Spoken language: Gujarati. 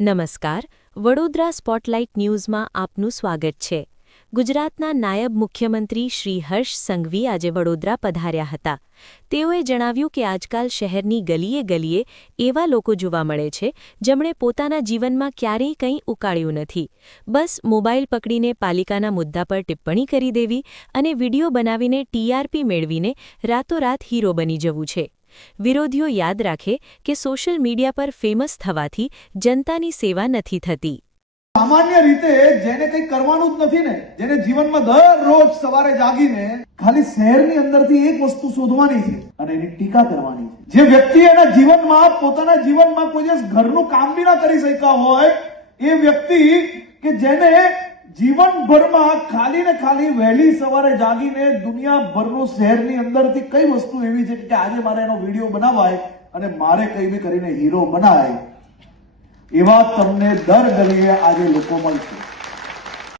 નમસ્કાર, વડોદરા સ્પોટલાઇટ ન્યૂઝમાં આપનું સ્વાગત છે. ગુજરાતના નાયબ મુખ્યમંત્રી શ્રી હર્ષ સંઘવી આજે વડોદરા પધાર્યા હતા. તેઓએ જણાવ્યું કે આજકાલ શહેરની ગલીએ ગલીએ એવા લોકો જોવા મળે છે જેમણે પોતાના જીવનમાં ક્યારેય કંઈ ઉકાળ્યું નથી. બસ મોબાઈલ પકડીને પાલિકાના મુદ્દા પર ટિપ્પણી કરી દેવી અને વિડીયો બનાવીને ટીઆરપી મેળવીને રાતોરાત હીરો બની જવું છે. વિરોધીઓ યાદ રાખે કે સોશિયલ મીડિયા પર ફેમસ થવાથી જનતાની સેવા નથી થતી. સામાન્ય રીતે જેને કંઈ કરવાનું જ નથી ને, જેને જીવનમાં દરરોજ સવારે જાગીને ખાલી શહેરની અંદરથી એક વસ્તુ શોધવાની છે અને એની ટીકા કરવાની છે. જે વ્યક્તિ એના જીવનમાં પોતાના જીવનમાં કોઈ દિવસ ઘરનું કામ બી ના કરી શક્યા હોય, એ વ્યક્તિ કે જેને જીવનભરમાં ખાલી ને ખાલી વહેલી સવારે જાગીને દુનિયાભરનું શહેરની અંદરથી કઈ વસ્તુ એવી છે કે આજે મારે એનો વિડીયો બનાવાય અને મારે કઈ બી કરીને હીરો બનાય, એવા તમને દર ગલીએ આજે લોકો મળશે.